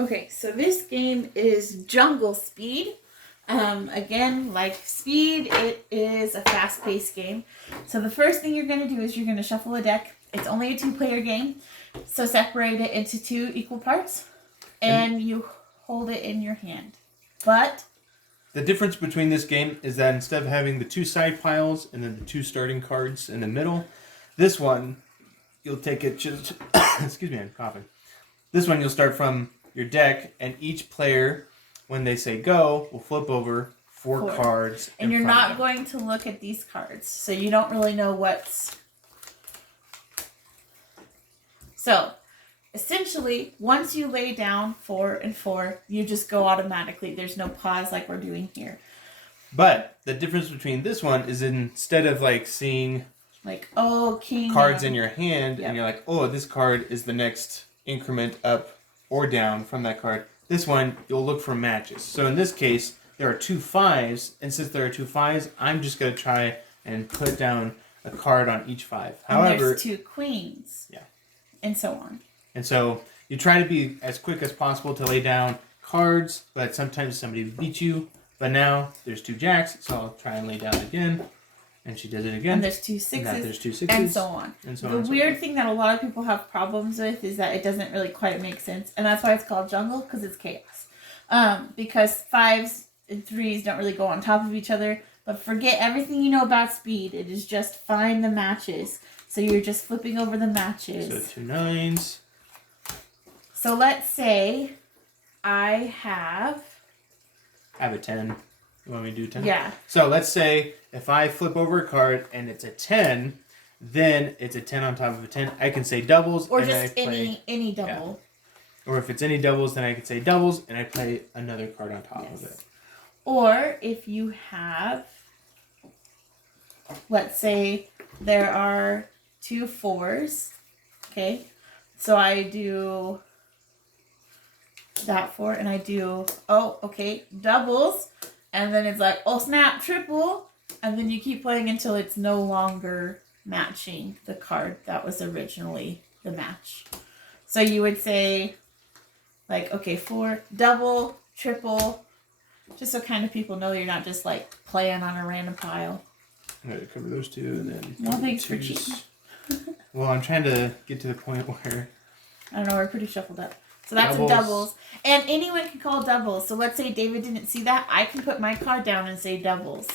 Okay, so this game is Jungle Speed. Again, like Speed, it is a fast-paced game. So the first thing you're going to do is you're going to shuffle a deck. It's only a 2-player game, so separate it into 2 equal parts, and you hold it in your hand. But the difference between this game is that instead of having the 2 side piles and then the 2 starting cards in the middle, this one, you'll take it just... excuse me, I'm coughing. This one, you'll start from your deck, and each player, when they say go, will flip over 4 cards. And you're not going to look at these cards, so you don't really know what's... So, essentially, once you lay down 4 and 4, you just go automatically. There's no pause like we're doing here. But the difference between this one is instead of like seeing like, oh, king cards in your hand, and you're like, oh, this card is the next increment up or down from that card. This one, you'll look for matches. So in this case, there are 2 5s, and since there are 2 5s, I'm just going to try and put down a card on each 5. However, and there's 2 queens. Yeah. And so on. And so you try to be as quick as possible to lay down cards, but sometimes somebody beats you. But now there's 2 jacks, so I'll try and lay down again. And she does it again. And there's 2 6s. And now there's 2 6s. And so on. And so the on, weird thing that a lot of people have problems with is that it doesn't really quite make sense. And that's why it's called jungle, because it's chaos. Because 5s and 3s don't really go on top of each other. But forget everything you know about Speed. It is just find the matches. So you're just flipping over the matches. So 2 9s. So let's say I have a 10. You want me to do 10? Yeah. So let's say if I flip over a card and it's a 10, then it's a 10 on top of a 10. I can say doubles. Or and just I play, any double. Yeah. Or if it's any doubles, then I can say doubles and I play another card on top of it. Or if you have, let's say there are 2 4s. Okay. So I do that 4 and I do, doubles. And then it's like, oh snap, triple. And then you keep playing until it's no longer matching the card that was originally the match. So you would say, like, okay, 4, double, triple, just so kind of people know you're not just like playing on a random pile. I'm going to cover those 2 and then... No, thanks for cheating. Well, I'm trying to get to the point where... I don't know, we're pretty shuffled up. So that's doubles. And anyone can call doubles. So let's say David didn't see that. I can put my card down and say doubles.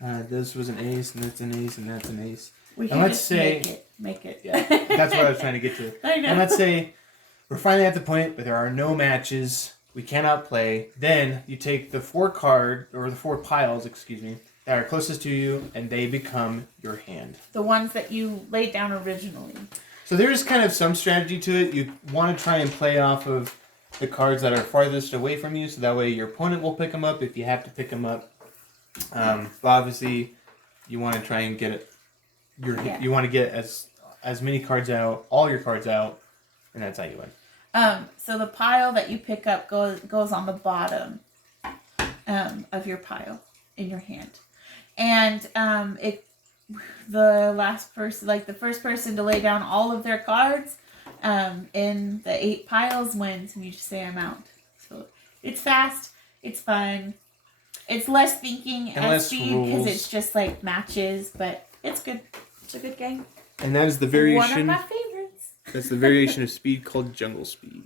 This was an ace, and that's an ace, and that's an ace. We can let's just say, make it. Yeah, that's what I was trying to get to. I know. And let's say we're finally at the point where there are no matches. We cannot play. Then you take the 4 piles, that are closest to you, and they become your hand. The ones that you laid down originally. So there's kind of some strategy to it. You want to try and play off of the cards that are farthest away from you, so that way your opponent will pick them up if you have to pick them up. But obviously, you want to try and get it. You want to get as many cards out, all your cards out, and that's how you win. So the pile that you pick up goes on the bottom of your pile in your hand, and the last person, like the first person to lay down all of their cards in the 8 piles wins, and you just say I'm out. So it's fast, it's fun, it's less thinking and Speed because it's just like matches, but it's good. It's a good game. And that is the variation. One of my favorites. That's the variation of Speed called Jungle Speed.